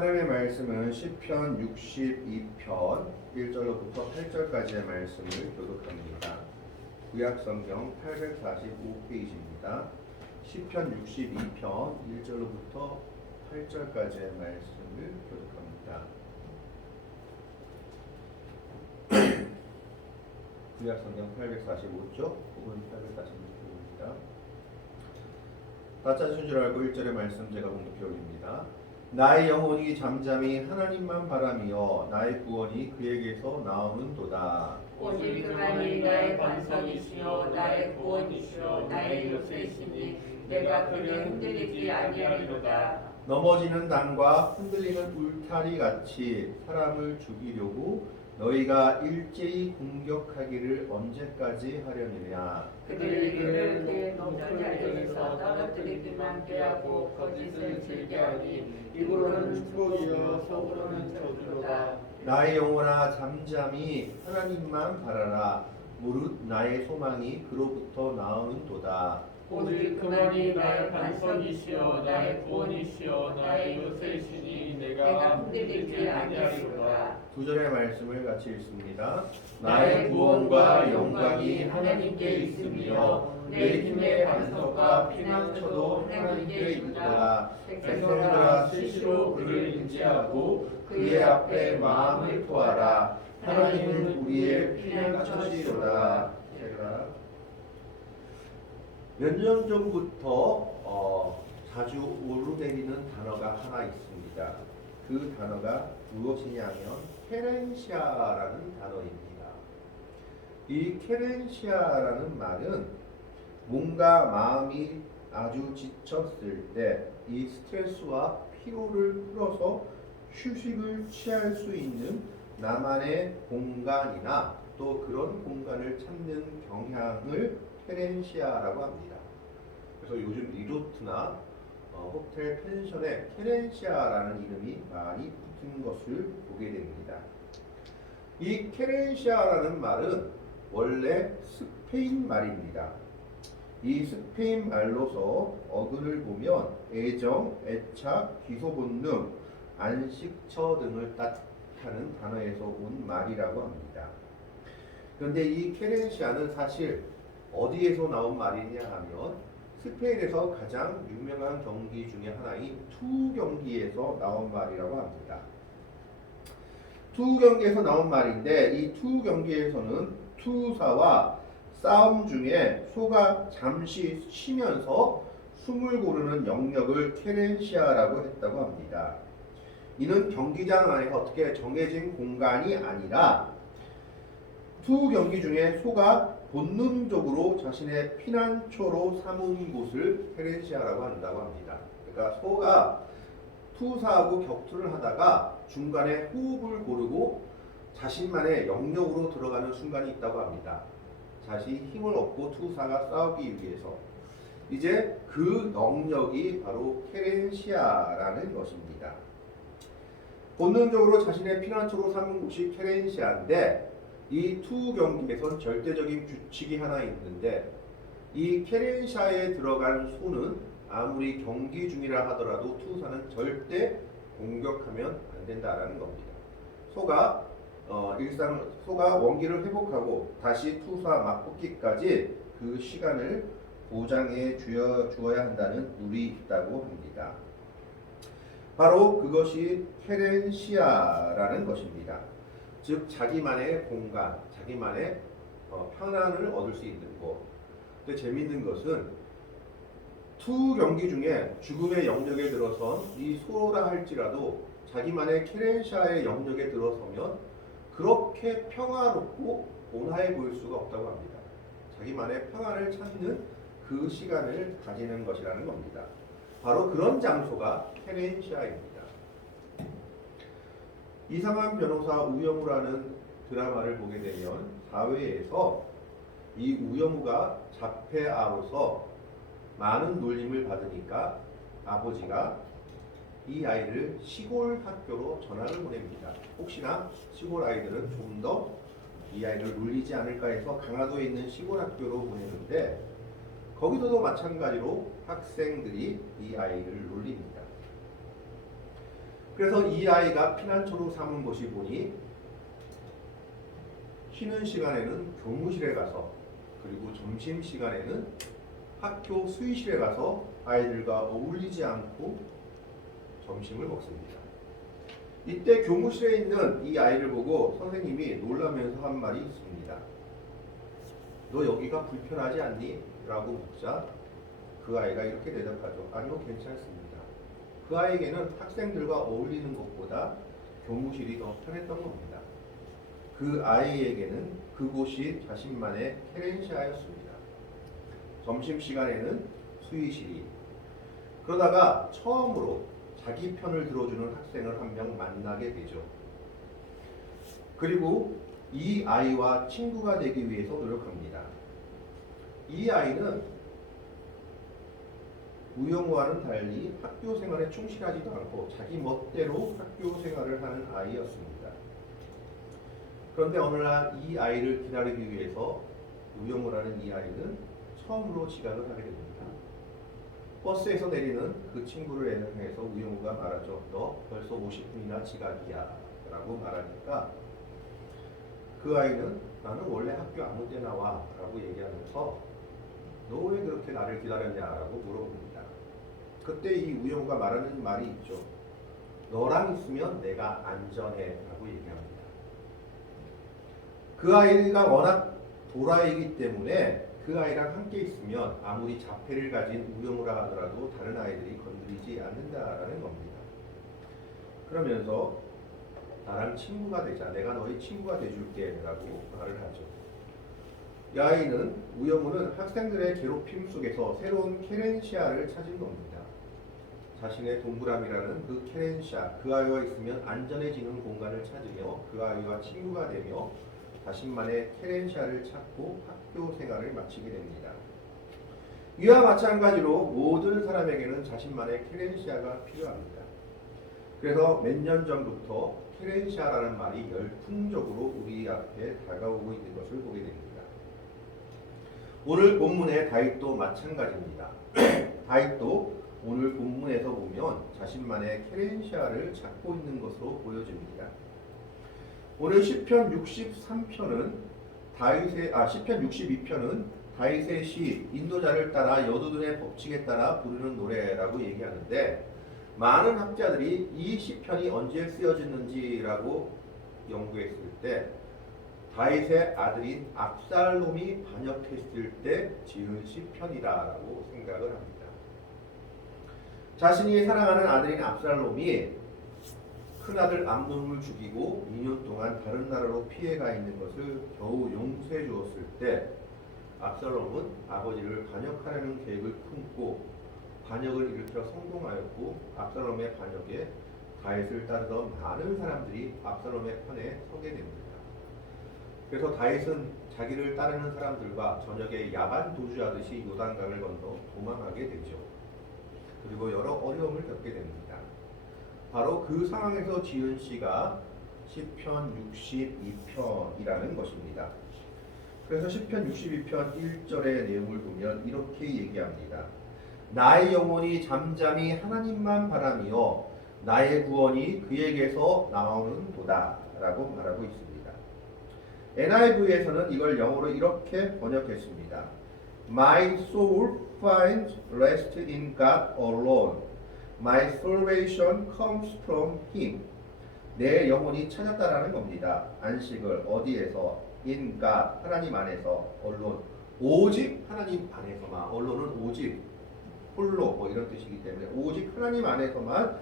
하나님의 말씀은 시편 62편 1절로부터 8절까지의 말씀을 교독합니다. 구약성경 845페이지입니다. 시편 62편 1절로부터 8절까지의 말씀을 교독합니다. 구약성경 845쪽 혹은 846쪽입니다. 다 짜신 줄 알고 1절의 말씀 제가 공독해 올립니다. 나의 영혼이 잠잠히 하나님만 바라며 나의 구원이 그에게서 나오는도다. 오직 그만이 나의 반석이시요 나의 구원이시요 나의 요새시니 내가 그를 흔들리지 아니하리로다. 넘어지는 단과 흔들리는 울타리 같이 사람을 죽이려고 너희가 일제히 공격하기를 언제까지 하려느냐. 그들이 이르기를 그의 높은 자리에서 떨어뜨리기만 꾀하고 거짓을 즐겨하니 입으로는 축복이요 속으로는 저주로다. 나의 영혼아 잠잠히 하나님만 바라라. 무릇 나의 소망이 그로부터 나오는도다. 오직 그만이 나의 반석이시요 나의 구원이시요 나의 요새시니 내가 흔들리지 아니하리로다. 두 절의 말씀을 같이 읽습니다. 나의 구원과 영광이 하나님께 있으며 내 힘의 반석과 피난처도 하나님께 있다. 백성들아 스스로 그를 인지하고 그의 앞에 마음을 토하라. 하나님은 우리의 피난처시로다. 몇 년 전부터 자주 오르내리는 단어가 하나 있습니다. 그 단어가 무엇이냐면 케렌시아라는 단어입니다. 이 케렌시아라는 말은 몸과 마음이 아주 지쳤을 때 이 스트레스와 피로를 풀어서 휴식을 취할 수 있는 나만의 공간이나 또 그런 공간을 찾는 경향을 케렌시아라고 합니다. 그래서 요즘 리조트나 호텔 펜션에 케렌시아라는 이름이 많이 붙은 것을 보게 됩니다. 이 케렌시아라는 말은 원래 스페인 말입니다. 이 스페인 말로서 어근을 보면 애정, 애착, 기소 본능, 안식처 등을 뜻하는 단어에서 온 말이라고 합니다. 그런데 이 케렌시아는 사실 어디에서 나온 말이냐 하면 스페인에서 가장 유명한 경기 중에 하나인 투 경기에서 나온 말이라고 합니다. 투 경기에서 나온 말인데 이 투 경기에서는 투사와 싸움 중에 소가 잠시 쉬면서 숨을 고르는 영역을 케렌시아라고 했다고 합니다. 이는 경기장 안에서 어떻게 정해진 공간이 아니라 투 경기 중에 소가 본능적으로 자신의 피난처로 삼은 곳을 케렌시아라고 한다고 합니다. 그러니까 소가 투사하고 격투를 하다가 중간에 호흡을 고르고 자신만의 영역으로 들어가는 순간이 있다고 합니다. 다시 힘을 얻고 투사가 싸우기 위해서 이제 그 영역이 바로 케렌시아라는 것입니다. 본능적으로 자신의 피난처로 삼은 곳이 케렌시아인데 이 투 경기에선 절대적인 규칙이 하나 있는데 이 케렌시아에 들어간 소는 아무리 경기 중이라 하더라도 투사는 절대 공격하면 안 된다라는 겁니다. 소가 원기를 회복하고 다시 투사 맞붙기까지 그 시간을 보장해 주어야 한다는 룰이 있다고 합니다. 바로 그것이 케렌시아라는 것입니다. 즉 자기만의 공간, 자기만의 평안을 얻을 수 있는 곳. 근데 재미있는 것은 투 경기 중에 죽음의 영역에 들어선 이 소라 할지라도 자기만의 케렌시아의 영역에 들어서면 그렇게 평화롭고 온화해 보일 수가 없다고 합니다. 자기만의 평안을 찾는 그 시간을 가지는 것이라는 겁니다. 바로 그런 장소가 케렌시아입니다. 이상한 변호사 우영우라는 드라마를 보게 되면 사회에서 이 우영우가 자폐아로서 많은 놀림을 받으니까 아버지가 이 아이를 시골 학교로 전학을 보냅니다. 혹시나 시골 아이들은 좀 더 이 아이를 놀리지 않을까 해서 강화도에 있는 시골 학교로 보내는데 거기서도 마찬가지로 학생들이 이 아이를 놀립니다. 그래서 이 아이가 피난처로 삼은 것이 보니 쉬는 시간에는 교무실에 가서 그리고 점심 시간에는 학교 수의실에 가서 아이들과 어울리지 않고 점심을 먹습니다. 이때 교무실에 있는 이 아이를 보고 선생님이 놀라면서 한 말이 있습니다. 너 여기가 불편하지 않니? 라고 묻자 그 아이가 이렇게 대답하죠. 아니요, 괜찮습니다. 그 아이에게는 학생들과 어울리는 것보다 교무실이 더 편했던 겁니다. 그 아이에게는 그곳이 자신만의 케렌시아였습니다. 점심시간에는 수의실이, 그러다가 처음으로 자기 편을 들어주는 학생을 한 명 만나게 되죠. 그리고 이 아이와 친구가 되기 위해서 노력합니다. 이 아이는 우영우와는 달리 학교 생활에 충실하지도 않고 자기 멋대로 학교 생활을 하는 아이였습니다. 그런데 어느 날 이 아이를 기다리기 위해서 우영우라는 이 아이는 처음으로 지각을 하게 됩니다. 버스에서 내리는 그 친구를 향해서 우영우가 말하죠. 너 벌써 50분이나 지각이야 라고 말하니까 그 아이는 나는 원래 학교 아무 때나 와 라고 얘기하면서 너 왜 그렇게 나를 기다렸냐라고 물어봅니다. 그때 이 우영우가 말하는 말이 있죠. 너랑 있으면 내가 안전해 라고 얘기합니다. 그 아이가 워낙 도라이기 때문에 그 아이랑 함께 있으면 아무리 자폐를 가진 우영우라 하더라도 다른 아이들이 건드리지 않는다라는 겁니다. 그러면서 나랑 친구가 되자, 내가 너의 친구가 돼줄게 라고 말을 하죠. 이 아이는, 우영우는 학생들의 괴롭힘 속에서 새로운 케렌시아를 찾은 겁니다. 자신의 동그라미라는 그 케렌시아, 그 아이와 있으면 안전해지는 공간을 찾으며 그 아이와 친구가 되며 자신만의 케렌시아를 찾고 학교 생활을 마치게 됩니다. 이와 마찬가지로 모든 사람에게는 자신만의 케렌시아가 필요합니다. 그래서 몇 년 전부터 케렌시아라는 말이 열풍적으로 우리 앞에 다가오고 있는 것을 보게 됩니다. 오늘 본문의 다윗도 마찬가지입니다. 다윗도 오늘 본문에서 보면 자신만의 케렌시아를 찾고 있는 것으로 보여집니다. 오늘 시편 63편은 시편 62편은 다윗의 시 인도자를 따라 여두둔의 법칙에 따라 부르는 노래라고 얘기하는데 많은 학자들이 이 시편이 언제 쓰여졌는지라고 연구했을 때 다윗의 아들인 압살롬이 반역했을 때 지은 시편이다라고 생각을 합니다. 자신이 사랑하는 아들인 압살롬이 큰아들 암논을 죽이고 2년 동안 다른 나라로 피해가 있는 것을 겨우 용서해 주었을 때 압살롬은 아버지를 반역하려는 계획을 품고 반역을 일으켜 성공하였고 압살롬의 반역에 다윗을 따르던 많은 사람들이 압살롬의 편에 서게 됩니다. 그래서 다윗은 자기를 따르는 사람들과 저녁에 야반 도주하듯이 요단강을 건너 도망하게 되죠. 그리고 여러 어려움을 겪게 됩니다. 바로 그 상황에서 지은 시가 시편 62편이라는 것입니다. 그래서 시편 62편 1절의 내용을 보면 이렇게 얘기합니다. 나의 영혼이 잠잠히 하나님만 바라며 나의 구원이 그에게서 나오는 도다 라고 말하고 있습니다. NIV에서는 이걸 영어로 이렇게 번역했습니다. My soul finds rest in God alone. My salvation comes from Him. 내 영혼이 찾았다라는 겁니다. 안식을 어디에서? In God, 하나님 안에서. alone, 오직 하나님 안에서만. allone은 오직, 홀로 뭐 이런 뜻이기 때문에 오직 하나님 안에서만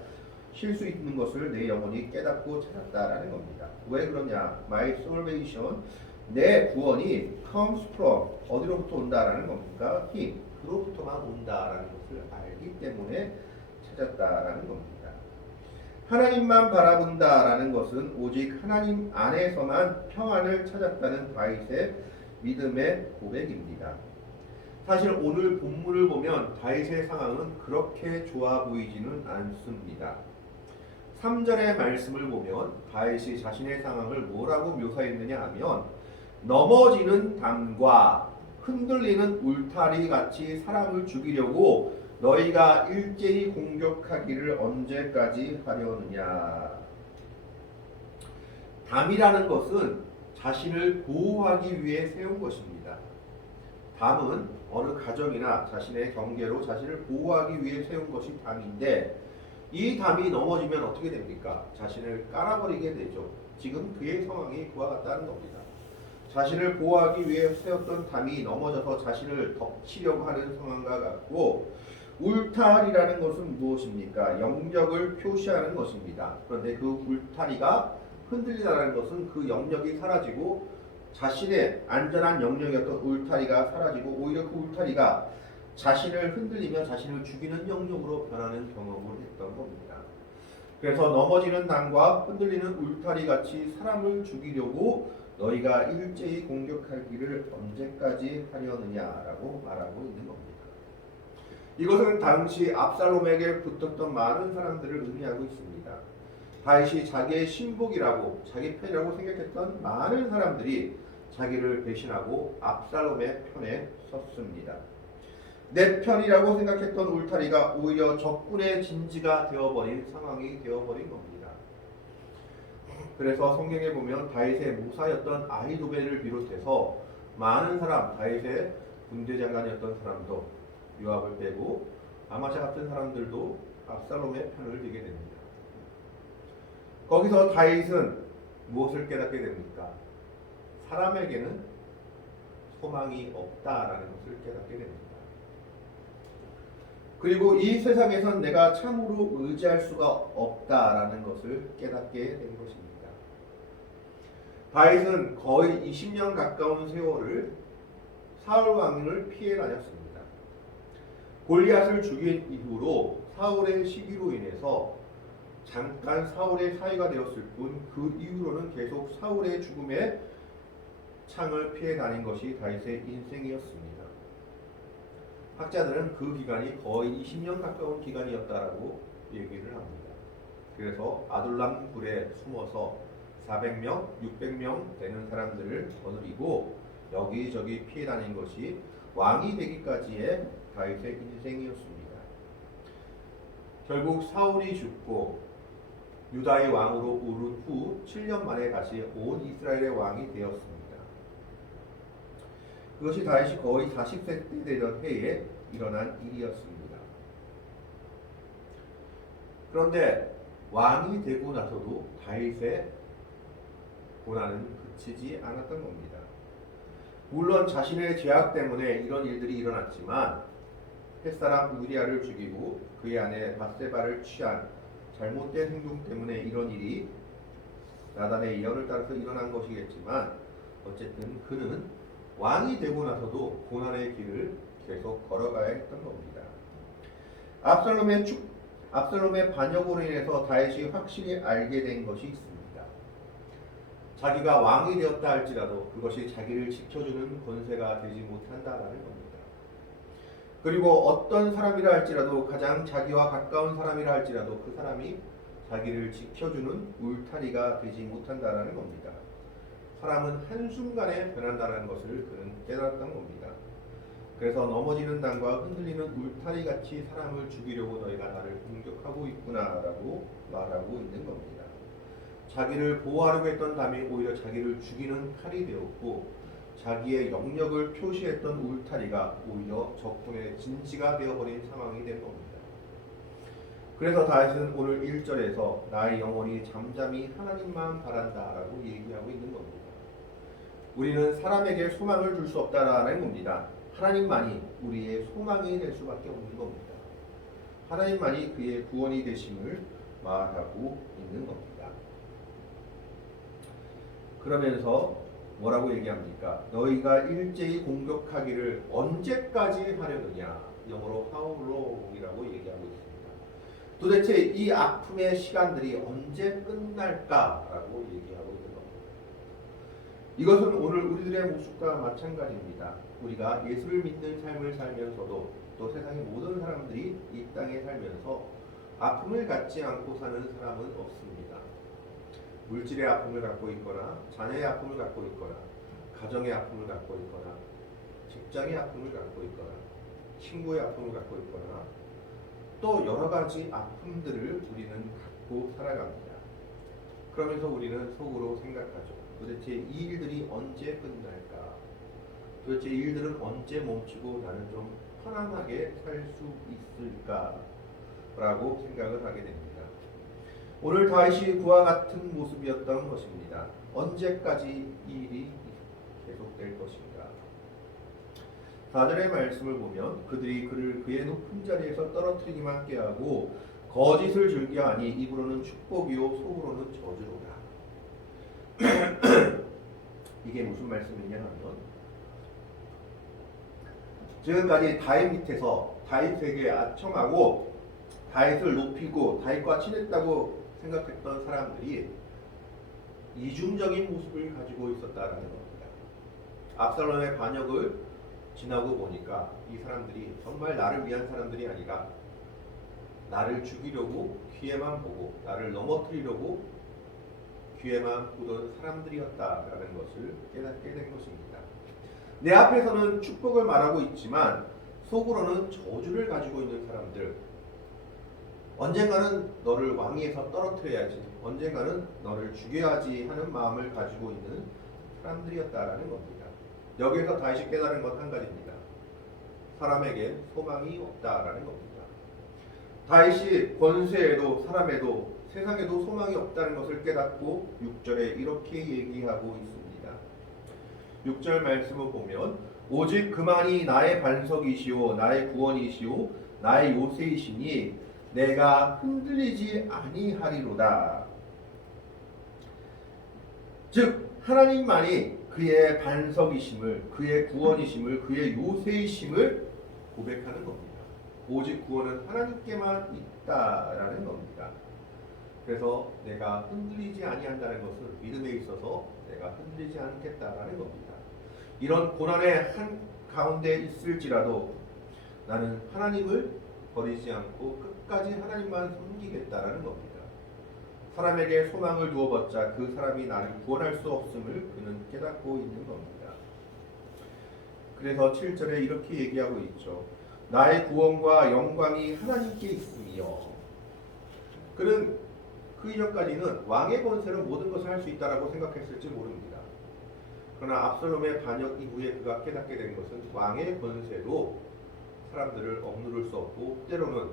쉴 수 있는 것을 내 영혼이 깨닫고 찾았다라는 겁니다. 왜 그러냐? My salvation, 내 구원이 comes from, 어디로부터 온다라는 겁니까? Him, 그로부터만 온다라는 것을 알기 때문에 찾았다라는 겁니다. 하나님만 바라본다라는 것은 오직 하나님 안에서만 평안을 찾았다는 다윗의 믿음의 고백입니다. 사실 오늘 본문을 보면 다윗의 상황은 그렇게 좋아 보이지는 않습니다. 3절의 말씀을 보면 다윗이 자신의 상황을 뭐라고 묘사했느냐 하면 넘어지는 담과 흔들리는 울타리 같이 사람을 죽이려고 너희가 일제히 공격하기를 언제까지 하려느냐. 담이라는 것은 자신을 보호하기 위해 세운 것입니다. 담은 어느 가정이나 자신의 경계로 자신을 보호하기 위해 세운 것이 담인데, 이 담이 넘어지면 어떻게 됩니까? 자신을 깔아버리게 되죠. 지금 그의 상황이 그와 같다는 겁니다. 자신을 보호하기 위해 세웠던 담이 넘어져서 자신을 덮치려고 하는 상황과 같고, 울타리라는 것은 무엇입니까? 영역을 표시하는 것입니다. 그런데 그 울타리가 흔들리다는 것은 그 영역이 사라지고 자신의 안전한 영역이었던 울타리가 사라지고 오히려 그 울타리가 자신을 흔들리며 자신을 죽이는 영역으로 변하는 경험을 했던 겁니다. 그래서 넘어지는 담과 흔들리는 울타리 같이 사람을 죽이려고 너희가 일제히 공격하기를 언제까지 하려느냐라고 말하고 있는 겁니다. 이것은 당시 압살롬에게 붙었던 많은 사람들을 의미하고 있습니다. 다윗이 자기의 신복이라고 자기 편이라고 생각했던 많은 사람들이 자기를 배신하고 압살롬의 편에 섰습니다. 내 편이라고 생각했던 울타리가 오히려 적군의 진지가 되어버린 상황이 되어버린 겁니다. 그래서 성경에 보면 다윗의 모사였던 아히도벨을 비롯해서 많은 사람, 다윗의 군대 장관이었던 사람도 요압을 빼고 아마샤 같은 사람들도 압살롬의 편을 들게 됩니다. 거기서 다윗은 무엇을 깨닫게 됩니까? 사람에게는 소망이 없다라는 것을 깨닫게 됩니다. 그리고 이 세상에선 내가 참으로 의지할 수가 없다라는 것을 깨닫게 된 것입니다. 다윗은 거의 20년 가까운 세월을 사울 왕을 피해 다녔습니다. 골리앗을 죽인 이후로 사울의 시기로 인해서 잠깐 사울의 사위가 되었을 뿐 그 이후로는 계속 사울의 죽음에 창을 피해 다닌 것이 다윗의 인생이었습니다. 학자들은 그 기간이 거의 20년 가까운 기간이었다라고 얘기를 합니다. 그래서 아둘람 굴에 숨어서 400명, 600명 되는 사람들을 거느리고 여기저기 피해 다닌 것이 왕이 되기까지의 다윗의 인생이었습니다. 결국 사울이 죽고 유다의 왕으로 오른 후 7년 만에 다시 온 이스라엘의 왕이 되었습니다. 그것이 다윗이 거의 40세 때 되던 해에 일어난 일이었습니다. 그런데 왕이 되고 나서도 다윗의 고난은 그치지 않았던 겁니다. 물론 자신의 죄악 때문에 이런 일들이 일어났지만 햇사람 우리아를 죽이고 그의 아내 바세바를 취한 잘못된 행동 때문에 이런 일이 나단의 예언을 따라서 일어난 것이겠지만 어쨌든 그는 왕이 되고 나서도 고난의 길을 계속 걸어가야 했던 겁니다. 압살롬의 반역으로 인해서 다윗이 확실히 알게 된 것이 있습니다. 자기가 왕이 되었다 할지라도 그것이 자기를 지켜주는 권세가 되지 못한다라는 겁니다. 그리고 어떤 사람이라 할지라도 가장 자기와 가까운 사람이라 할지라도 그 사람이 자기를 지켜주는 울타리가 되지 못한다라는 겁니다. 사람은 한순간에 변한다는 것을 그는 깨달았던 겁니다. 그래서 넘어지는 담과 흔들리는 울타리같이 사람을 죽이려고 너희가 나를 공격하고 있구나라고 말하고 있는 겁니다. 자기를 보호하려고 했던 담이 오히려 자기를 죽이는 칼이 되었고 자기의 영역을 표시했던 울타리가 오히려 적군의 진지가 되어버린 상황이 된 겁니다. 그래서 다윗은 오늘 1절에서 나의 영혼이 잠잠히 하나님만 바란다라고 얘기하고 있는 겁니다. 우리는 사람에게 소망을 줄 수 없다라는 겁니다. 하나님만이 우리의 소망이 될 수밖에 없는 겁니다. 하나님만이 그의 구원이 되심을 말하고 있는 겁니다. 그러면서 뭐라고 얘기합니까? 너희가 일제히 공격하기를 언제까지 하려느냐? 영어로 how long이라고 얘기하고 있습니다. 도대체 이 아픔의 시간들이 언제 끝날까라고 얘기하고 있는 겁니다. 이것은 오늘 우리들의 모습과 마찬가지입니다. 우리가 예수를 믿는 삶을 살면서도 또 세상의 모든 사람들이 이 땅에 살면서 아픔을 갖지 않고 사는 사람은 없습니다. 물질의 아픔을 갖고 있거나 자녀의 아픔을 갖고 있거나 가정의 아픔을 갖고 있거나 직장의 아픔을 갖고 있거나 친구의 아픔을 갖고 있거나 또 여러 가지 아픔들을 우리는 갖고 살아갑니다. 그러면서 우리는 속으로 생각하죠. 도대체 이 일들이 언제 끝날까? 도대체 이 일들은 언제 멈추고 나는 좀 편안하게 살 수 있을까? 라고 생각을 하게 됩니다. 오늘 다윗이 그와 같은 모습이었던 것입니다. 언제까지 이 일이 계속될 것인가? 4절의 말씀을 보면 그들이 그를 그의 높은 자리에서 떨어뜨리기만 꾀하고 거짓을 즐겨하니 입으로는 축복이요 속으로는 저주로다. 이게 무슨 말씀이냐 하면 지금까지 다윗 밑에서 다윗에게 아첨하고 다윗을 높이고 다윗과 친했다고 생각했던 사람들이 이중적인 모습을 가지고 있었다라는 겁니다. 압살롬의 반역을 지나고 보니까 이 사람들이 정말 나를 위한 사람들이 아니라 나를 죽이려고 귀에만 보고 나를 넘어뜨리려고 귀에만 보던 사람들이었다라는 것을 깨닫게 된 것입니다. 내 앞에서는 축복을 말하고 있지만 속으로는 저주를 가지고 있는 사람들, 언젠가는 너를 왕위에서 떨어뜨려야지, 언젠가는 너를 죽여야지 하는 마음을 가지고 있는 사람들이었다라는 겁니다. 여기에서 다시 깨달은 것 한 가지입니다. 사람에게 소망이 없다라는 겁니다. 다윗이 권세에도 사람에도 세상에도 소망이 없다는 것을 깨닫고 6절에 이렇게 얘기하고 있습니다. 6절 말씀을 보면 오직 그만이 나의 반석이시오 나의 구원이시오 나의 요새이시니 내가 흔들리지 아니하리로다. 즉 하나님만이 그의 반석이심을 그의 구원이심을 그의 요새이심을 고백하는 겁니다. 오직 구원은 하나님께만 있다라는 겁니다. 그래서 내가 흔들리지 아니한다는 것은 믿음에 있어서 내가 흔들리지 않겠다라는 겁니다. 이런 고난의 한 가운데 있을지라도 나는 하나님을 버리지 않고 끝까지 하나님만 섬기겠다라는 겁니다. 사람에게 소망을 두어봤자 그 사람이 나를 구원할 수 없음을 그는 깨닫고 있는 겁니다. 그래서 7절에 이렇게 얘기하고 있죠. 나의 구원과 영광이 하나님께 있으며. 그는 그 이전까지는 왕의 권세로 모든 것을 할 수 있다라고 생각했을지 모릅니다. 그러나 압살롬의 반역 이후에 그가 깨닫게 된 것은 왕의 권세로 사람들을 억누를 수 없고 때로는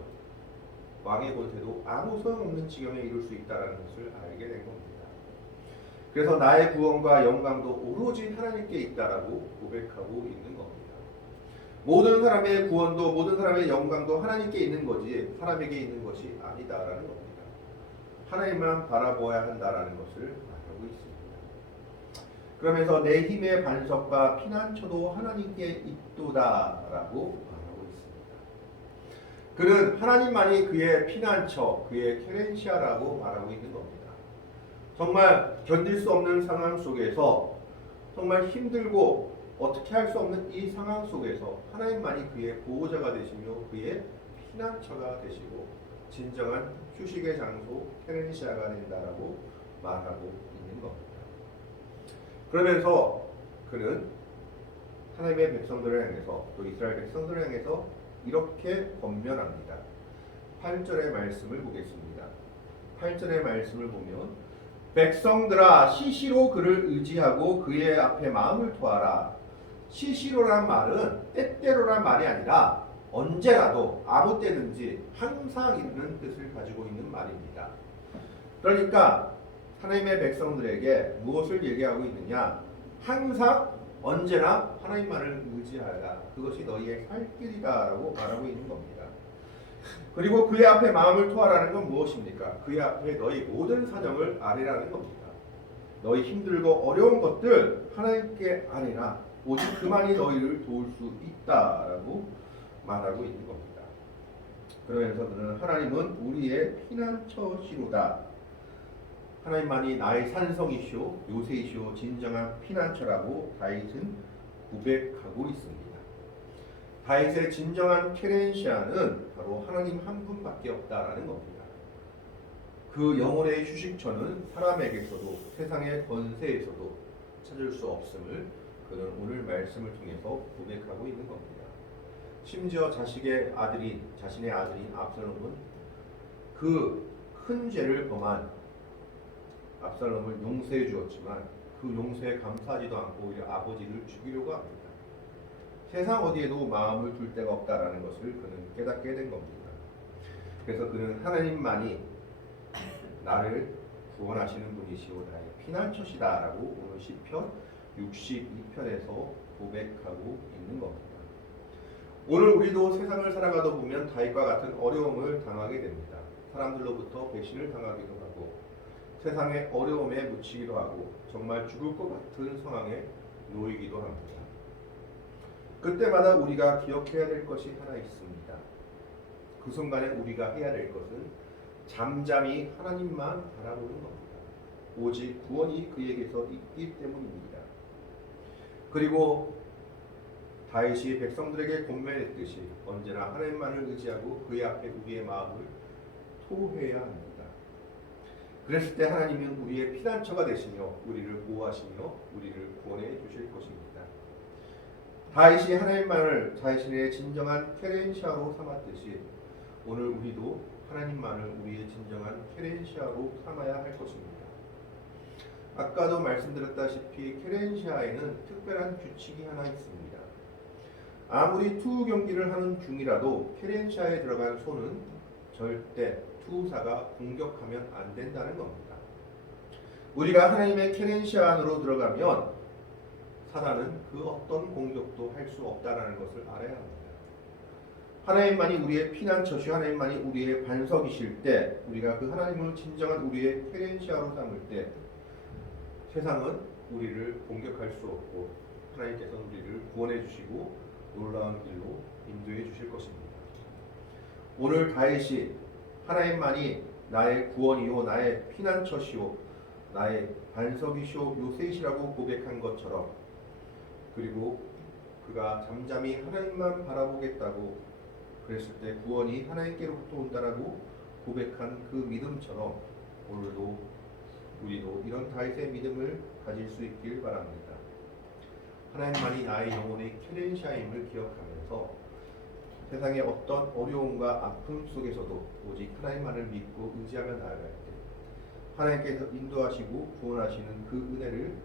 왕의 권세도 아무 소용없는 지경에 이룰 수 있다는 것을 알게 된 겁니다. 그래서 나의 구원과 영광도 오로지 하나님께 있다라고 고백하고 있는 겁니다. 모든 사람의 구원도 모든 사람의 영광도 하나님께 있는 거지 사람에게 있는 것이 아니다라는 겁니다. 하나님만 바라보아야 한다라는 것을 말하고 있습니다. 그러면서 내 힘의 반석과 피난처도 하나님께 있도다라고 말하고 있습니다. 그는 하나님만이 그의 피난처, 그의 케렌시아라고 말하고 있는 겁니다. 정말 견딜 수 없는 상황 속에서 정말 힘들고 어떻게 할 수 없는 이 상황 속에서 하나님만이 그의 보호자가 되시며 그의 피난처가 되시고 진정한 휴식의 장소 케렌시아가 된다라고 말하고 있는 겁니다. 그러면서 그는 하나님의 백성들을 향해서 또 이스라엘 백성들을 향해서 이렇게 권면합니다. 8절의 말씀을 보겠습니다. 8절의 말씀을 보면 백성들아 시시로 그를 의지하고 그의 앞에 마음을 토하라. 시시로란 말은 때때로란 말이 아니라 언제라도 아무 때든지 항상 이라는 뜻을 가지고 있는 말입니다. 그러니까 하나님의 백성들에게 무엇을 얘기하고 있느냐? 항상 언제나 하나님만을 의지하라. 그것이 너희의 살 길이다라고 말하고 있는 겁니다. 그리고 그의 앞에 마음을 토하라는 건 무엇입니까? 그의 앞에 너희 모든 사정을 아뢰라는 겁니다. 너희 힘들고 어려운 것들 하나님께 아뢰라. 오직 그만이 너희를 도울 수 있다라고 말하고 있는 겁니다. 그러면서 그는 하나님은 우리의 피난처시로다. 하나님만이 나의 산성이시오 요새이시오 진정한 피난처라고 다윗은 고백하고 있습니다. 다윗의 진정한 케렌시아는 바로 하나님 한 분밖에 없다라는 겁니다. 그 영혼의 휴식처는 사람에게서도 세상의 권세에서도 찾을 수 없음을 그는 오늘 말씀을 통해서 고백하고 있는 겁니다. 심지어 자신의 아들인 압살롬은 그 큰 죄를 범한 압살롬을 용서해 주었지만 그 용서에 감사하지도 않고 오히려 아버지를 죽이려고 합니다. 세상 어디에도 마음을 둘 데가 없다라는 것을 그는 깨닫게 된 겁니다. 그래서 그는 하나님만이 나를 구원하시는 분이시오 나의 피난처시다라고 오늘 시편 62편에서 고백하고 있는 겁니다. 오늘 우리도 세상을 살아가다 보면 다윗과 같은 어려움을 당하게 됩니다. 사람들로부터 배신을 당하기도 하고 세상의 어려움에 묻히기도 하고 정말 죽을 것 같은 상황에 놓이기도 합니다. 그때마다 우리가 기억해야 될 것이 하나 있습니다. 그 순간에 우리가 해야 될 것은 잠잠히 하나님만 바라보는 겁니다. 오직 구원이 그에게서 있기 때문입니다. 그리고 다윗이 백성들에게 권면했듯이 언제나 하나님만을 의지하고 그의 앞에 우리의 마음을 토해야 합니다. 그랬을 때 하나님은 우리의 피난처가 되시며 우리를 보호하시며 우리를 구원해 주실 것입니다. 다윗이 하나님만을 자신의 진정한 케렌시아로 삼았듯이 오늘 우리도 하나님만을 우리의 진정한 케렌시아로 삼아야 할 것입니다. 아까도 말씀드렸다시피 케렌시아에는 특별한 규칙이 하나 있습니다. 아무리 투우 경기를 하는 중이라도 케렌시아에 들어간 손은 절대 투우사가 공격하면 안 된다는 겁니다. 우리가 하나님의 케렌시아 안으로 들어가면 사단은 그 어떤 공격도 할 수 없다는 것을 알아야 합니다. 하나님만이 우리의 피난처시 하나님만이 우리의 반석이실 때 우리가 그 하나님을 진정한 우리의 케렌시아로 삼을 때 세상은 우리를 공격할 수 없고 하나님께서는 우리를 구원해 주시고 놀라운 길로 인도해 주실 것입니다. 오늘 다윗이 하나님만이 나의 구원이요 나의 피난처시요 나의 반석이시오 요새시라고 고백한 것처럼 그리고 그가 잠잠히 하나님만 바라보겠다고 그랬을 때 구원이 하나님께로부터 온다라고 고백한 그 믿음처럼 오늘도 우리도 이런 다윗의 믿음을 가질 수 있길 바랍니다. 하나님만이 나의 영혼의 케렌시아임을 기억하면서 세상의 어떤 어려움과 아픔 속에서도 오직 하나님만을 믿고 의지하며 나아갈 때 하나님께서 인도하시고 구원하시는 그 은혜를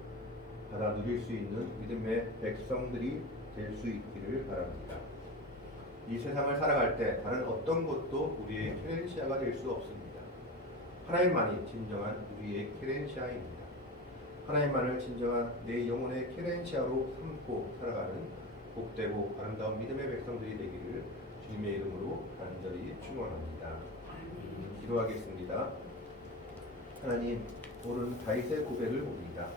받아 누릴 수 있는 믿음의 백성들이 될 수 있기를 바랍니다. 이 세상을 살아갈 때 다른 어떤 것도 우리의 케렌시아가 될 수 없습니다. 하나님만이 진정한 우리의 케렌시아입니다. 하나님만을 진정한 내 영혼의 케렌시아로 삼고 살아가는 복되고 아름다운 믿음의 백성들이 되기를 주님의 이름으로 간절히 축원합니다. 기도하겠습니다. 하나님, 오늘 다윗의 고백을 봅니다.